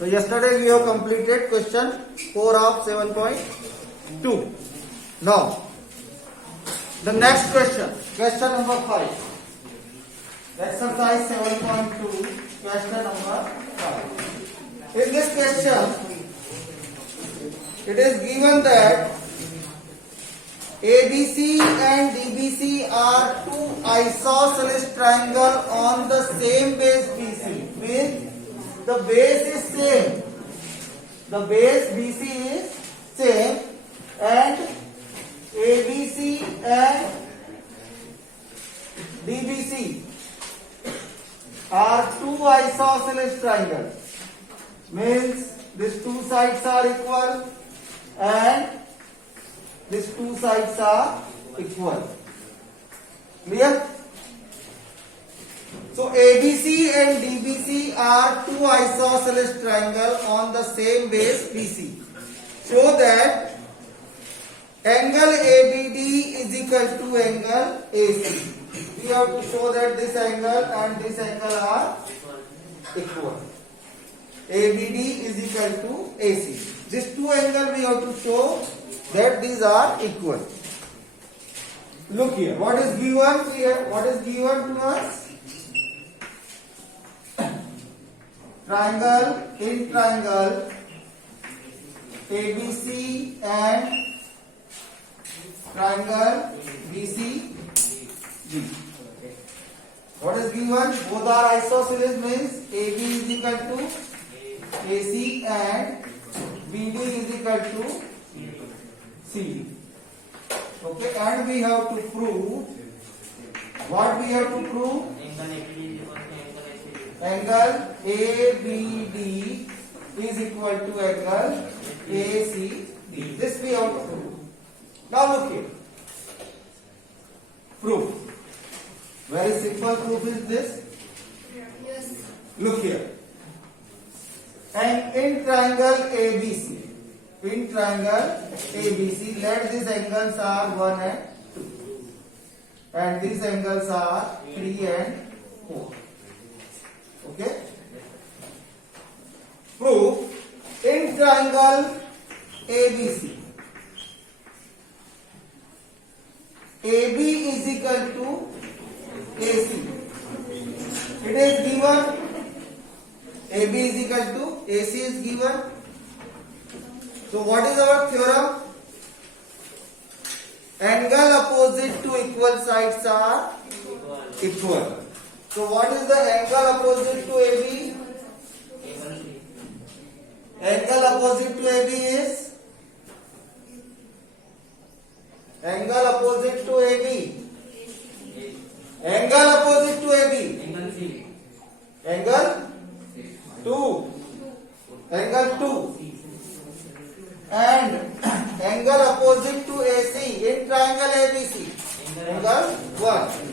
So yesterday we have completed question 4 of 7.2. Now the next question, question number 5. Exercise 7.2, question number 5. In this question, it is given that ABC and DBC are two isosceles triangle on the same base BC. Means the base is same. The base BC is same, and ABC and DBC are two isosceles triangles. Means these two sides are equal and these two sides are equal. Clear? So ABC and DBC are two isosceles triangle on the same base BC. Show that angle ABD is equal to angle AC. We have to show that this angle and this angle are equal. ABD is equal to AC. These two angles we have to show that these are equal. Look here. What is given here? What is given to us? Triangle in triangle ABC and triangle BCD. What is given? Both are isosceles, means AB is equal to AC and BD is equal to CD. Okay, and we have to prove. What we have to prove? Angle ABD is equal to angle ACD. This we have to prove. Now look here. Proof. Very simple proof is this. Yes. Look here. And in triangle ABC, let these angles are 1 and 2, and these angles are 3 and 4. Okay. Proof. In triangle ABC, AB is equal to AC. It is given. AB is equal to AC is given. So what is our theorem? Angle opposite to equal sides are equal. So what is the angle opposite to AB? Angle opposite to AB is? Angle opposite to AB. Angle opposite to AB. Angle 2. Angle 2. And angle opposite to AC in triangle ABC. Angle 1.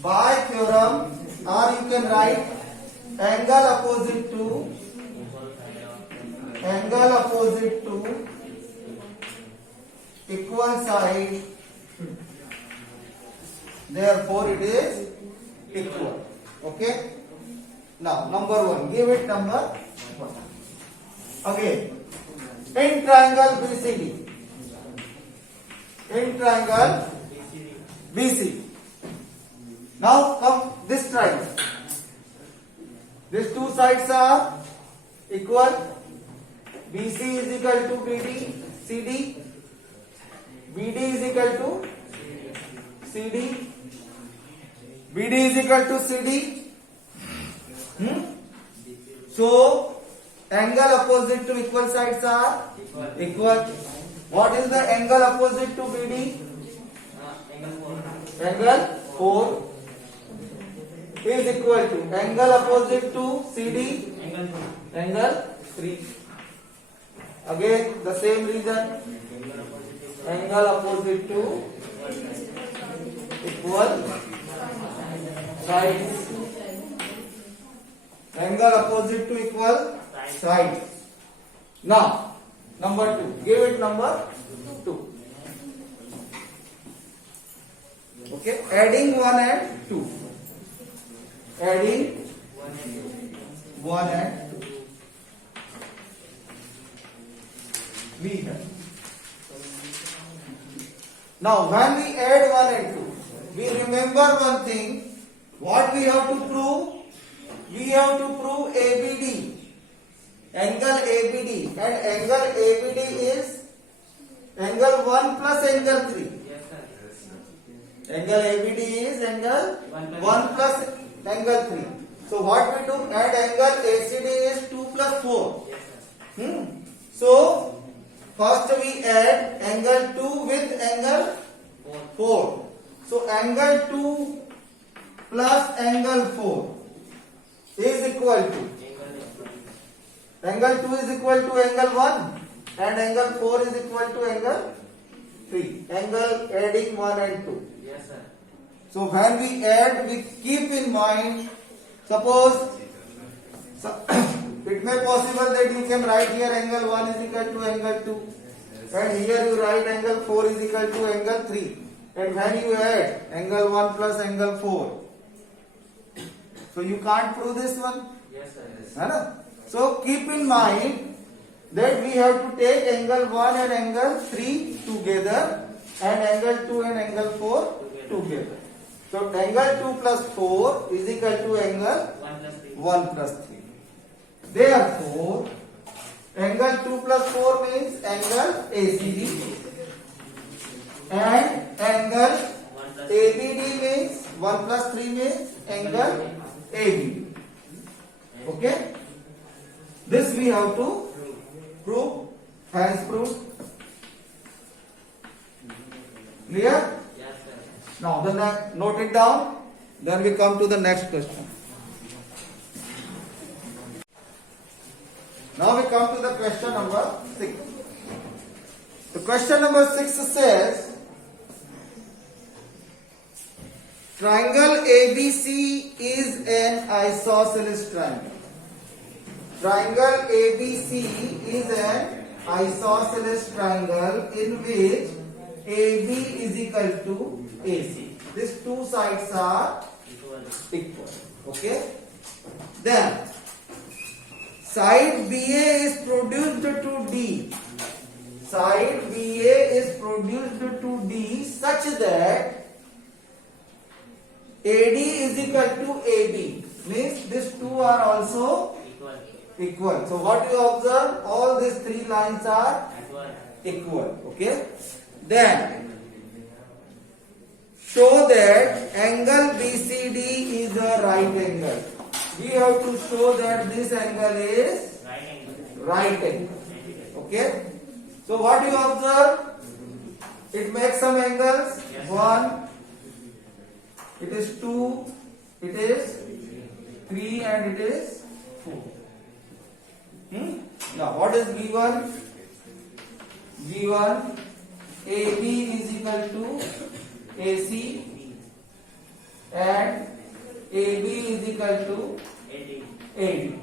By theorem, or you can write angle opposite to equal side. Therefore, it is equal. Okay. Now, number 1. Give it number 1. Again. In triangle BCD. In triangle BC. Now come this triangle. These two sides are equal. BC is equal to BD, CD. BD is equal to CD. BD is equal to CD. So angle opposite to equal sides are equal. What is the angle opposite to BD? Angle 4 is equal to angle opposite to CD, angle 3. Again the same reason. Angle opposite to equal sides. Angle opposite to equal sides. Now, number 2. Give it number 2. Okay, adding 1 and 2. Adding 1 and 2. We have. Now when we add 1 and 2, we remember one thing. What we have to prove? We have to prove ABD. Angle ABD. And angle ABD is angle 1 plus angle 3. Angle ABD is angle 1 plus angle 3. So what we do? Add angle ACD is 2 plus 4. So first we add angle 2 with angle 4. So angle 2 plus angle 4 is equal to angle 2 is equal to angle 1 and angle 4 is equal to angle 3. Angle adding 1 and 2. Yes, sir. So when we add, we keep in mind, suppose it may possible that you can write here angle 1 is equal to angle 2 and here you write angle 4 is equal to angle 3, and when you add angle 1 plus angle 4, so you can't prove this one. Yes, sir. Yes. Right? So keep in mind that we have to take angle 1 and angle 3 together and angle 2 and angle 4 together. So angle 2 plus 4 is equal to angle 1 plus 3. Therefore, angle 2 plus 4 means angle ACD and angle ABD means 1 plus 3 means angle ABD. Okay? This we have to prove. Hence proved. Clear? Yes, sir. Now note it down. Then we come to the next question. Now we come to the question number 6. The question number 6 says triangle ABC is an isosceles triangle. Triangle ABC is an isosceles triangle in which AB is equal to AC. These two sides are equal. Okay? Then side BA is produced to D. Side BA is produced to D such that AD is equal to AB. Means these two are also equal. So what you observe? All these three lines are equal. Okay? Then show that angle BCD is a right angle. We have to show that this angle is right angle. Okay? So what you observe? It makes some angles. 1, it is 2, it is 3 and it is 4. Now what is B1? B1 AB is equal to AC and AB is equal to AD.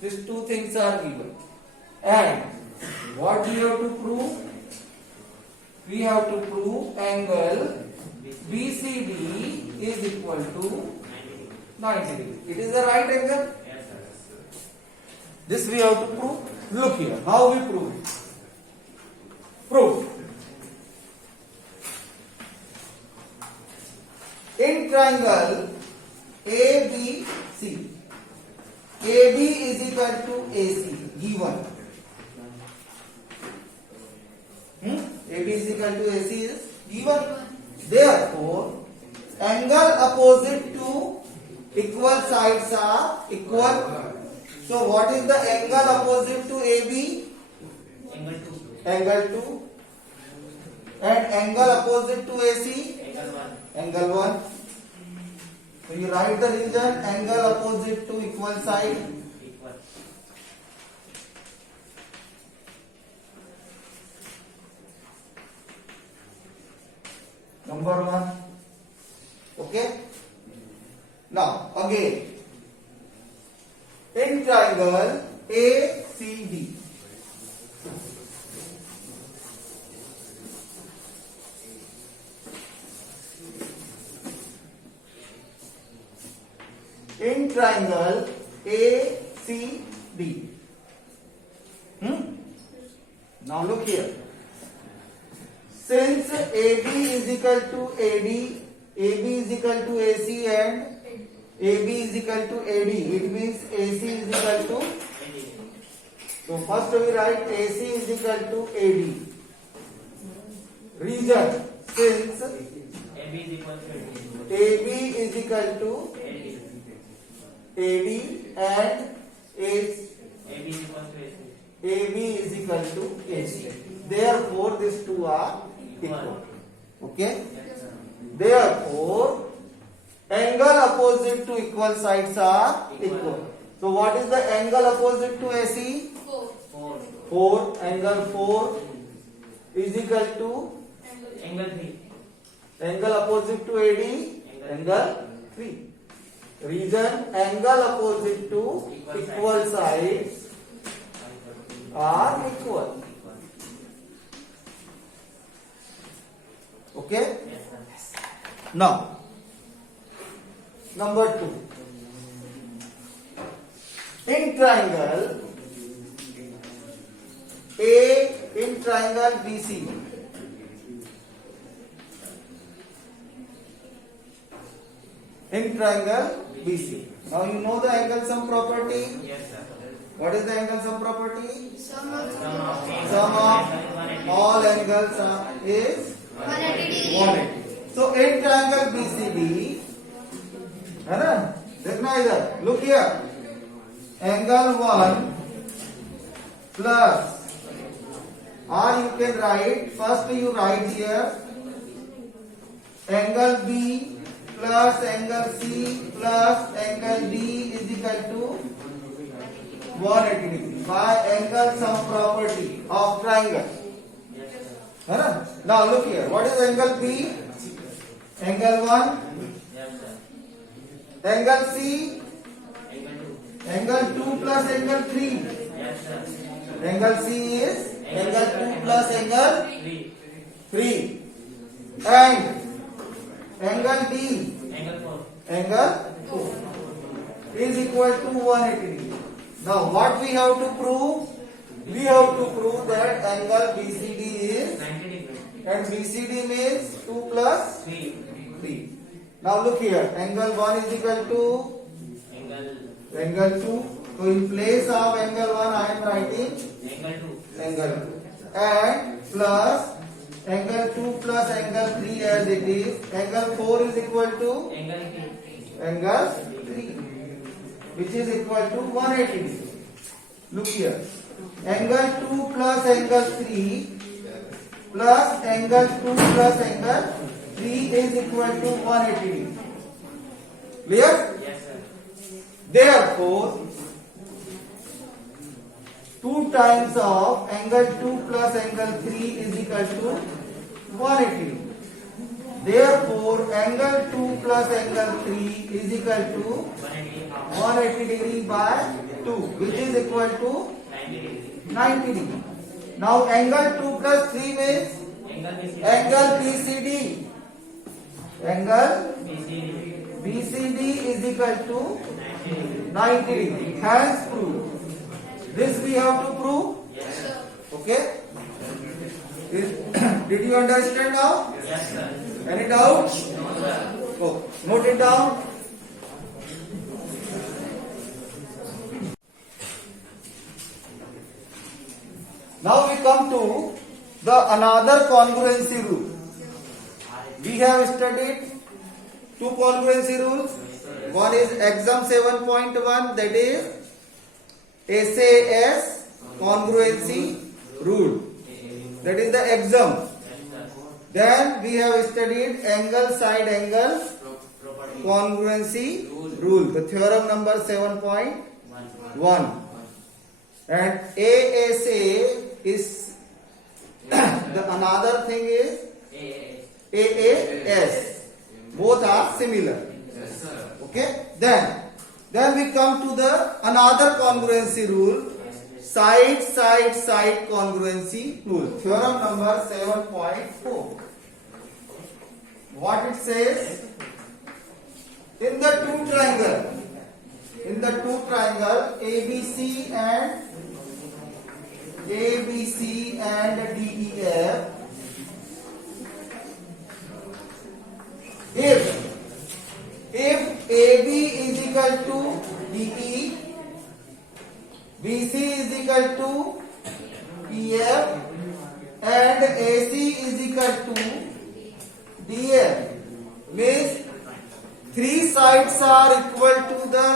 These two things are given. And what we have to prove? We have to prove angle BCD is equal to 90 degrees. It is a right angle. This we have to prove. Look here, how we prove it. Proof. In triangle ABC, AB is equal to AC, given. AB is equal to AC is given. Therefore, angle opposite to equal sides are equal. So what is the angle opposite to AB? Angle 2. And angle opposite to AC? Angle 1. So you write the region angle opposite to equal side. Number 1. Okay? Now again. In triangle ACD, in triangle ACD, CD. Now look here. Since AB is equal to AD, AB is equal to AC and AB is equal to AD, it means AC is equal to. So first we write AC is equal to AD. Reason, since AB is equal to AB is equal to AD and AC. AB is equal to AC. AB is equal to AC. Therefore, these two are equal. Okay? Therefore, angle opposite to equal sides are equal. So, what is the angle opposite to AC? 4. 4. Angle 4 is equal to Angle 3. angle opposite to AD? Angle 3. Reason, angle opposite to equal sides are equal. Okay? Yes, sir. Now, number 2. In triangle A, in triangle BC, in triangle BC. Now you know the angle sum property. Yes, sir. What is the angle sum property? Sum of Sum of all angles is 180 180. So in triangle BCD, है ना? देखना इधर. Look here. Angle 1 plus, or you can write, first you write here angle B plus angle C plus angle D is equal to 180 degree by angle sum property of triangle. Yes, sir. है ना? Now look here. What is angle B? Angle 1. Yes, sir. Angle C. Angle 2. Angle 2 plus angle 3. Yes, sir. Angle C is angle 2 plus angle 3. 3. And angle D, Angle 4. angle 4 is equal to 180 degree. Now what we have to prove? We have to prove that angle BCD is, 90 degree. and BCD means 2 plus 3. 3. Now look here, angle 1 is equal to Angle angle 2. So in place of angle 1 I am writing Angle 2. angle 2 and plus angle 2 plus angle 3 as it is. Angle 4 is equal to Angle 3. angle 3, which is equal to 180 degree. Look here, angle 2 plus angle 3 plus angle 2 plus angle 3 is equal to 180 degree. Clear? Yes, sir. Therefore, 2 times of angle 2 plus angle 3 is equal to 180 degree. Therefore, angle 2 plus angle 3 is equal to 180 half. 180 degree by 2, which is equal to 90 degree. 90 degree. Now, angle 2 plus 3 means Angle BCD. angle BCD. Angle BCD. BCD is equal to 90 degree. 90 degree. Hence proof. This we have to prove. Yes, sir. Okay? Did you understand now? Yes, sir. Any doubt? No, sir. Oh, note it down. Now we come to the another congruency rule. We have studied 2 congruency rules. One is exam 7.1, that is SAS congruency rule. That is the exam. Then we have studied angle side angle congruency rule, the theorem number 7.1. And ASA is the another thing is AAS. Both are similar. Okay. Then we come to the another congruency rule, side congruency rule, theorem number 7.4. What it says? In the two triangle in the two triangle ABC and DEF, if AB is equal to DE, BC is equal to EF, and AC is equal to DF, means three sides are equal to the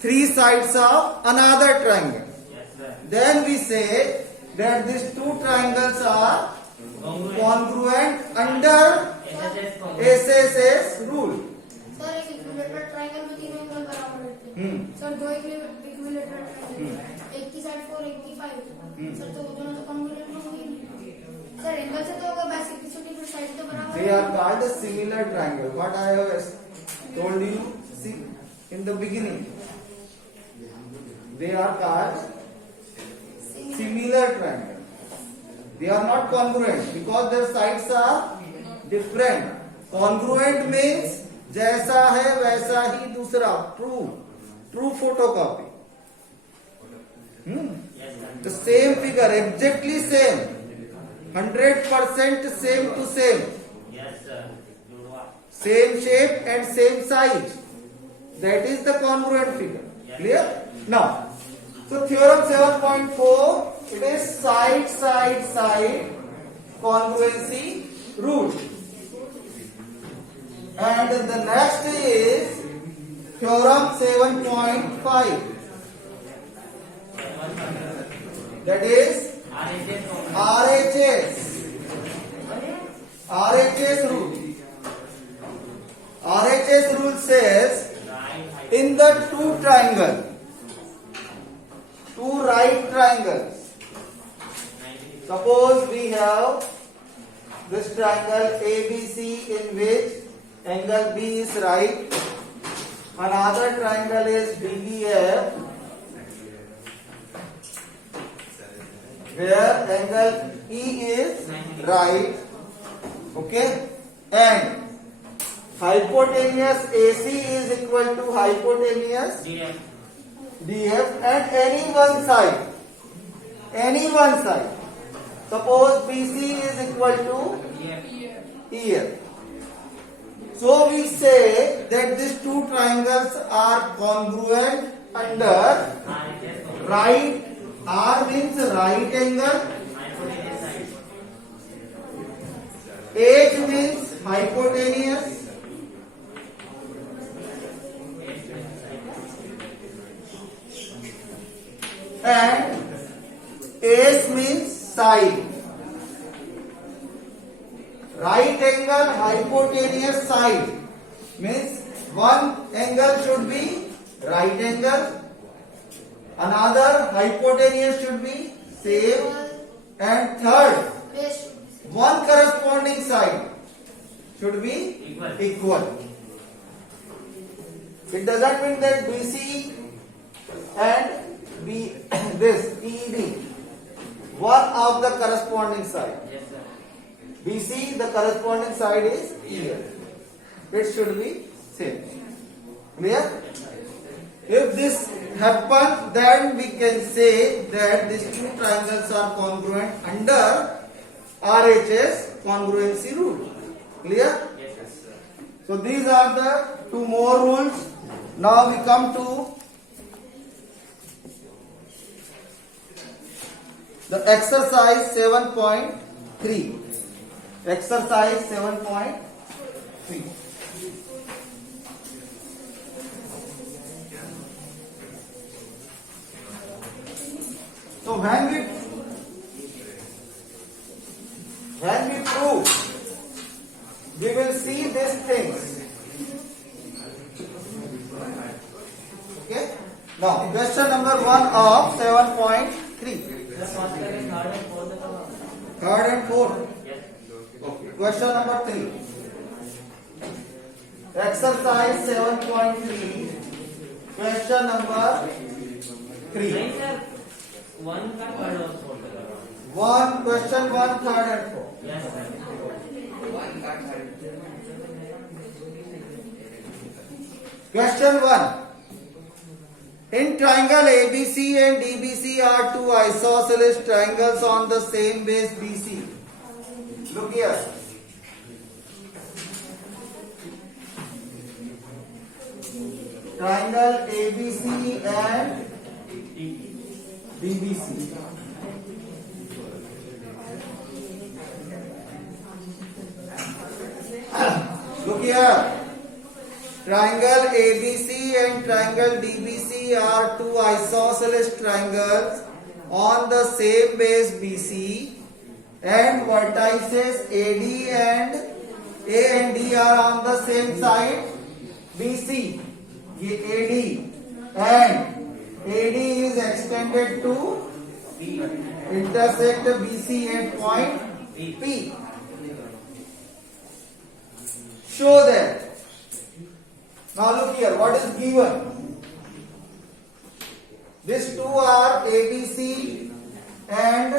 three sides of another triangle. Yes, sir. Then we say that these two triangles are congruent under SSS congruent SSS rule. Sir एक equilateral triangle में तीनों angle बराबर रहते हैं। Sir दो equilateral triangle, एक की side 4 एक की 5। सर तो दोनों तो कॉन्ग्रुएंट होंगे नहीं। सर एंगल से तो होगा, बेसिकली फिर साइड तो बराबर They are called a similar triangle. What I have told you see in the beginning. They are called similar triangle. They are not congruent because their sides are different. Congruent means जैसा है वैसा ही दूसरा, true photocopy. Yes sir The same figure, exactly same, 100% same to same, yes sir जुड़वा same shape and same size. That is the congruent figure. Clear? Now, so theorem 7.4, it is side congruency rule. And the next is theorem 7.5. That is RHS rule. RHS rule says in the two right triangles, suppose we have this triangle ABC in which angle B is right, another triangle is DEF where angle E is right, okay, and hypotenuse AC is equal to hypotenuse DF DF at any one side. Suppose BC is equal to EF. So we say that these two triangles are congruent under right. R means right angle. H means hypotenuse. And S means side. Right angle, hypotenuse, side means one angle should be right angle, another hypotenuse should be same, and third one corresponding side should be equal. It doesn't mean that BC and this ED one of the corresponding side. Yes sir BC, the corresponding side is here. It should be same. Clear? If this happens, then we can say that these two triangles are congruent under RHS congruency rule. Clear? Yes sir So these are the two more rules. Now we come to the exercise 7.3. Exercise 7.3. So when we prove, we will see these things. Okay. Now question number 1 of 7.3. Sir first करें third and fourth का Third and fourth. Yes Okay. Question number 3. Exercise 7.3. Question number 3. नहीं sir one का third और fourth का Question 1, 3rd and 4th. Yes sir Question 1. In triangle ABC and DBC are two isosceles triangles on the same base BC. Look here. Triangle ABC and DBC. Look here. Triangle ABC and triangle DBC are two isosceles triangles on the same base BC, and vertices A and D are on the same side BC. AD and AD is extended to intersect BC at point P. Show that. Now look here, what is given? These two are ABC and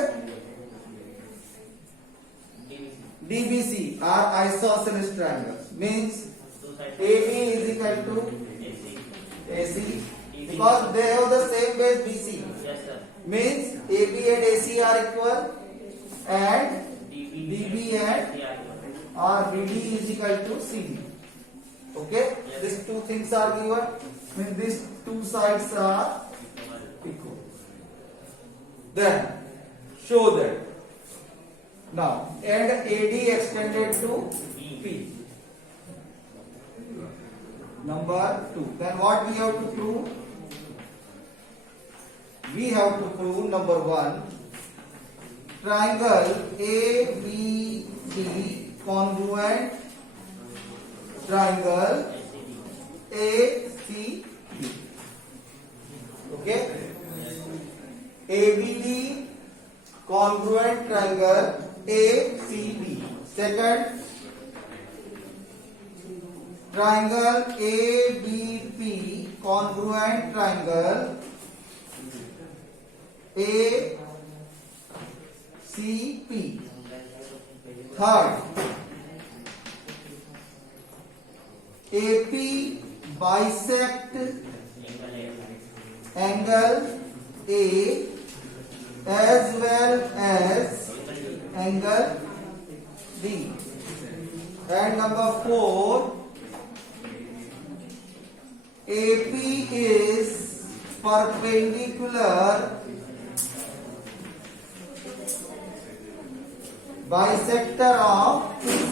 DBC are isosceles triangles. Means AB is equal to AC because they have the same base BC. Yes, sir. Means AB and AC are equal and DB and or BD is equal to CD. Okay? These two things are given. Means these two sides are equal. Then show that. Now and AD extended to P. Number 2. Then what we have to prove? We have to prove number 1. Triangle ABD congruent triangle ACB. Okay? ABD congruent triangle ACB. Second, triangle ABP congruent triangle ACP. Third, AP bisect angle A as well as angle D. And number 4, AP is perpendicular bisector of PC.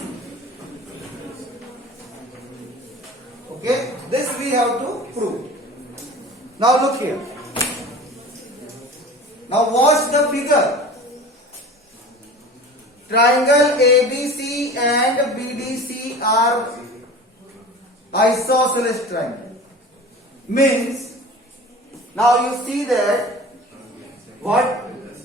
Okay, this we have to prove. Now look here. Now watch the figure. Triangle ABC and BDC are isosceles triangle. Means, now you see that what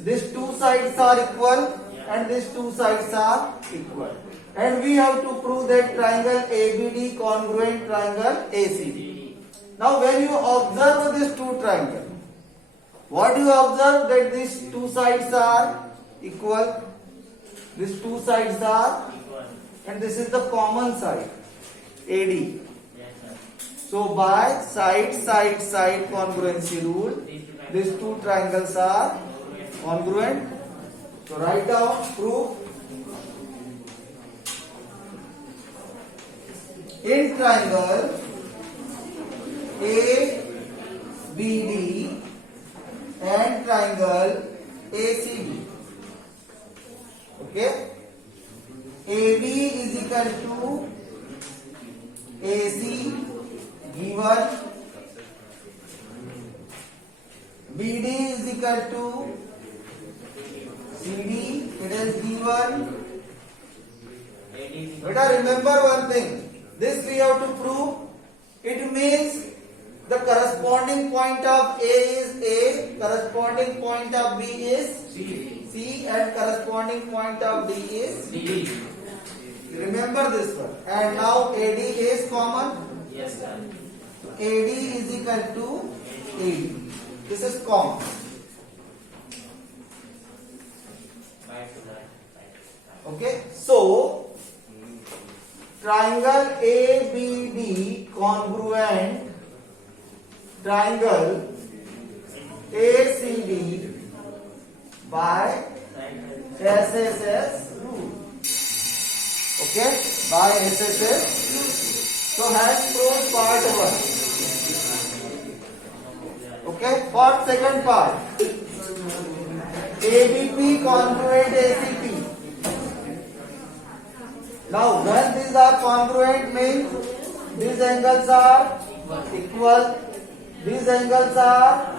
these two sides are equal and these two sides are equal. And we have to prove that triangle ABD congruent triangle ACD. Now when you observe these two triangles, what you observe that these two sides are equal, these two sides are, and this is the common side AD. So by side congruency rule, these two triangles are congruent. So write down proof. In triangle ABD and triangle ACD. Okay? AB is equal to AC given. BD is equal to CD, it is given. Better remember one thing. This we have to prove. It means the corresponding point of A is A, corresponding point of B is C, and corresponding point of D is D. Remember this one. And now AD is common. Yes, sir. AD is equal to AD. This is common. Okay. So triangle ABD congruent triangle ACD by SSS rule. Okay, by SSS. So has proved part 1. Okay, for second part, ABP congruent ACP. Now, when these are congruent means these angles are equal, these angles are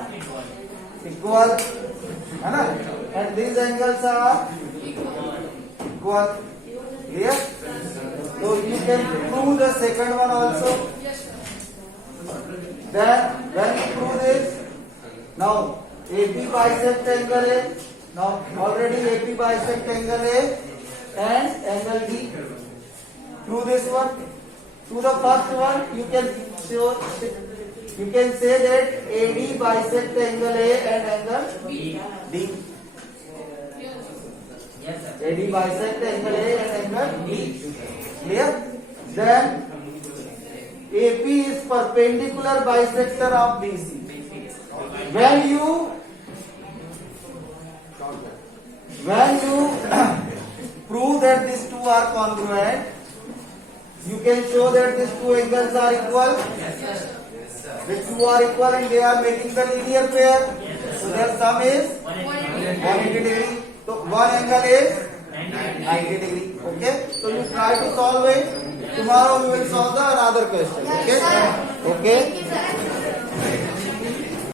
equal, है ना? And these angles are equal. Clear? So you can prove the second one also. Then when you prove this, now AP bisect angle A. Now already AP bisect angle A and angle D. Prove this one. To the first one, you can show, you can say that AD bisect angle A and angle D. Yes, sir. AD bisect angle A and angle D. Clear? Then AP is perpendicular bisector of BC. When you prove that these two are congruent, you can show that these two angles are equal. The two are equal and they are making the linear pair. So their sum is 180 degree. So one angle is 90 degree. Okay. So you try to solve it. Tomorrow we will solve the another question. Yes, Okay. sir. Okay. Thank you, sir.